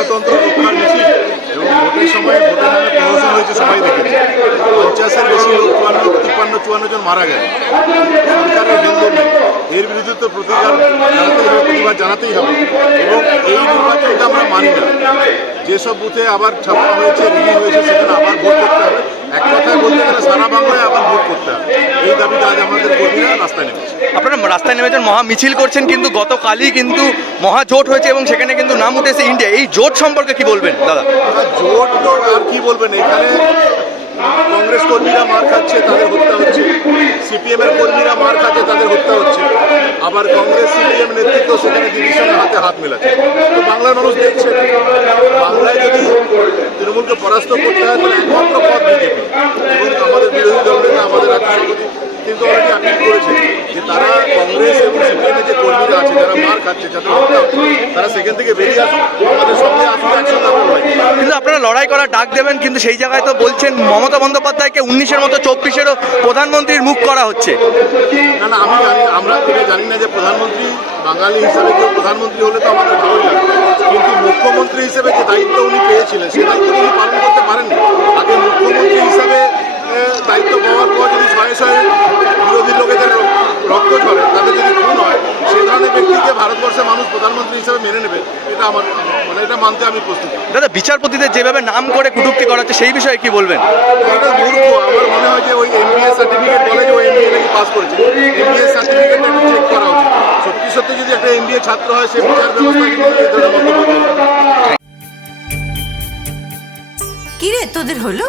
গণতন্ত্র রক্ষার মিছিল এবং ভোটের সময় ভোটের নামে প্রহসন হয়েছে সবাই দেখেছে। পঞ্চাশের বেশি লোক চুয়ান্ন, তিপ্পান্ন, চুয়ান্ন জন মারা গেল সরকারের হেলদোল নেই। এর বিরুদ্ধে তো প্রতিকার জানাতেই হবে, প্রতিবাদ জানাতেই হবে। এবং এই নির্বাচনটা আমরা মানি না। যেসব বুথে আবার ছাপ্পা হয়েছে রিগিং হয়েছে, সেখানে আবার ভোট করতে হবে। এক কথায় বলতে গেলে সারা বাংলায় আবার ভোট করতে হবে এই দাবিতে আজ আমাদের কর্মীরা রাস্তায় নেমেছে। আপনারা রাস্তায় নেমেছেন মহা মিছিল করছেন কিন্তু গতকালই কিন্তু মহা জোট হয়েছে এবং সেখানে কিন্তু নাম উঠেছে ইন্ডিয়া। এই জোট সম্পর্কে কি বলবেন দাদা? জোট তো আর কি বলবেন? এখানে কংগ্রেস কর্মীরা মার খাচ্ছে তাদের হত্যা হচ্ছে। সিপিএম এর কর্মীরা মার খাচ্ছে তাদের হত্যা হচ্ছে। আবার কংগ্রেস সিপিএম নেতৃত্ব সেখানে ডিভিশনের হাতে হাত মেলাচ্ছে। তো বাংলার মানুষ দেখছে বাংলায় যদি তৃণমূলকে পরাস্ত করতে হয় তাহলে একমাত্র পথ বিজেপি। এবং আমাদের বিরোধী দল নেতা আমাদের রাজ্য সভাপতি কিন্তু অলরেডি আপিল করেছে যে তারা কংগ্রেস এবং সিপিএমের যে কর্মীরা আছে যারা যাদের তারা সেখান থেকে বেরিয়ে আসুক। আমাদের সঙ্গে। কিন্তু আপনারা লড়াই করার ডাক দেবেন কিন্তু সেই জায়গায় তো বলছেন মমতা বন্দ্যোপাধ্যায়কে উনিশের মতো চব্বিশেরও প্রধানমন্ত্রীর মুখ করা হচ্ছে। না না আমি জানি আমরা এটা জানি না যে প্রধানমন্ত্রী বাঙালি হিসাবে কেউ প্রধানমন্ত্রী হলে তো আমাদের ভালোই লাগে কিন্তু মুখ্যমন্ত্রী হিসেবে যে দায়িত্ব উনি পেয়েছিলেন সেই দায়িত্ব উনি পালন করতে পারেননি। আগে মুখ্যমন্ত্রী হিসাবে দায়িত্ব পাওয়ার পর যদি শয়ে শয়ে বিরোধী লোকেদের রক্ত ঝরে তাদের যদি খুন হয় সেই ধরনের ব্যক্তিকে ভারতবর্ষের মানুষ প্রধানমন্ত্রী হিসাবে মেনে নেবে এটা আমার মানে এটা মানতে আমি প্রস্তুত। দাদা বিচারপতিদের যেভাবে নাম করে কুটুক্তি করা হচ্ছে সেই বিষয়ে কি বলবেন? এটা মূর্খ আমার মনে হয় যে ওই এমবিএ সার্টিফিকেট বলে যে ওই এমবিএ নাকি পাস করেছে। এমবিএ সার্টিফিকেটটা একটু চেক করা উচিত। সত্যি সত্যি যদি একটা এমবিএ ছাত্র হয় সে বিচার ব্যবস্থা কিন্তু। কিরে তোদের হলো?